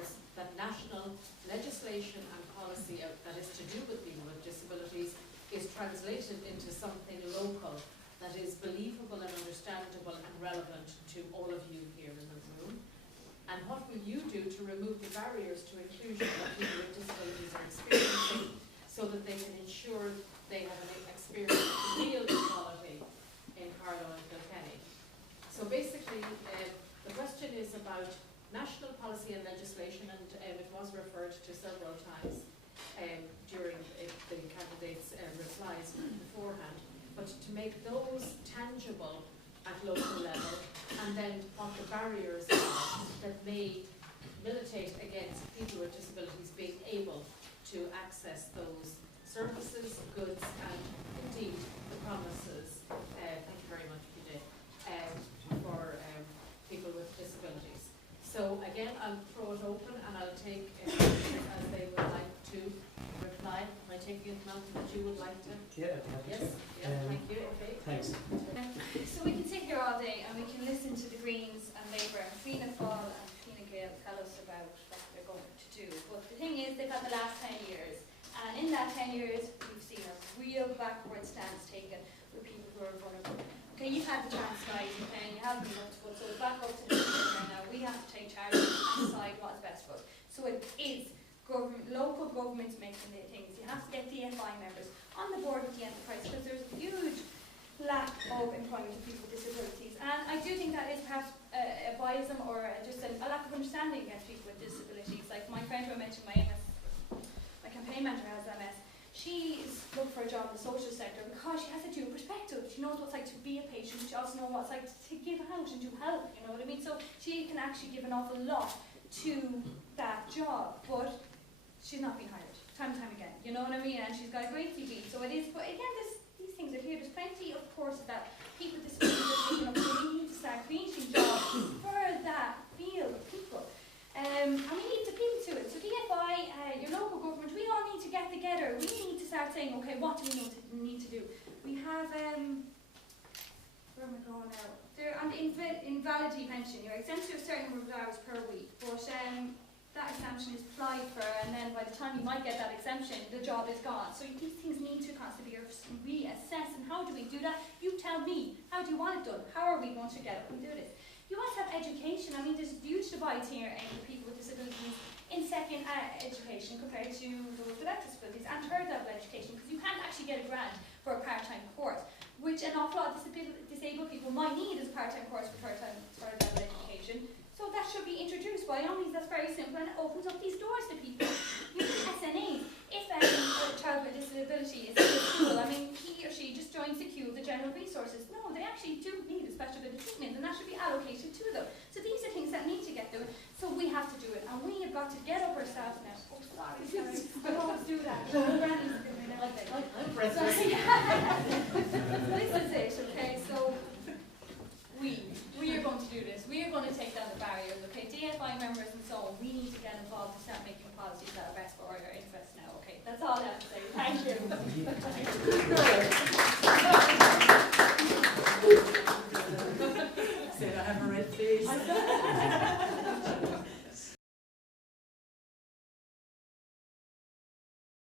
ensures that national legislation and policy that is to do with people with disabilities is translated into something local that is believable and understandable and relevant to all of you here in the room. And what will you do to remove the barriers to inclusion that people with disabilities are experiencing, so that they can ensure they have an experience of real equality in Carlow and Kilkenny? So basically, the question is about national policy and legislation, and it was referred to several times during the candidates' replies beforehand, but to make those tangible at local level, and then what the barriers are that may militate against people with disabilities being able to access those services, goods, and indeed the promises, thank you very much, PJ, for people with disabilities. So again, I'll throw it open and I'll take as they would like to reply. Am I taking it, Malcolm, that you would like to? Yeah, I'd be happy yes? to. Yeah, thank you. Okay. Thanks. So we can sit here all day and we can listen to the Greens and Labour and Fianna Fáil and Fine Gael tell us about what they're going to do. But the thing is, they've had the last 10 years. And in that 10 years, we've seen a real backward stance taken with people who are vulnerable. Okay, you've had the chance, guys, and you haven't been up to good, so it's back up to the right now. We have to take charge and decide what's best for us. So it is local governments making the things. You have to get DFI members on the board with the enterprise, because there's a huge lack of employment of people with disabilities. And I do think that is perhaps a biasm or just a lack of understanding against people with disabilities. Like my friend who I mentioned, my campaign manager has MS. She's looking for a job in the social sector because she has a dual perspective. She knows what it's like to be a patient. She also knows what it's like to give out and do help, you know what I mean? So she can actually give an awful lot to that job, but she's not being hired time and time again, you know what I mean? And she's got a great CV. So it is, but again, these things are here. There's plenty of courses that people with disabilities are taking up, so we need to start creating jobs for that field of people. And we need to appeal to it. So DFI, your local government, we all need to get together. We need to start saying, okay, what do we need to do? We have, where am I going now? There, on the invalidity pension, you're exempt to a certain number of hours per week, but that exemption is applied for, and then by the time you might get that exemption, the job is gone. So these things need to constantly be reassessed. And how do we do that? You tell me. How do you want it done? How are we going to get it? We do this. You also have education. I mean, there's huge divides here in people with disabilities in second education compared to those without disabilities, and third level education, because you can't actually get a grant for a part-time course, which an awful lot of disabled people might need as a part-time course for third level education. So that should be introduced by all means. That's very simple, and it opens up these doors to people. You need SNAs. If a child with a disability is in school, I mean, he or she just joins the queue of the general resources. No, they actually do need a special bit of treatment, and that should be allocated to them. So these are things that need to get done. So we have to do it, and we have got to get up ourselves now. Oh, sorry. I always do that. Granny's doing it now. This is it, okay? So we are going to do this. We are going to take down the barriers, okay? DFI members and so on, we need to get involved and start making policies that are best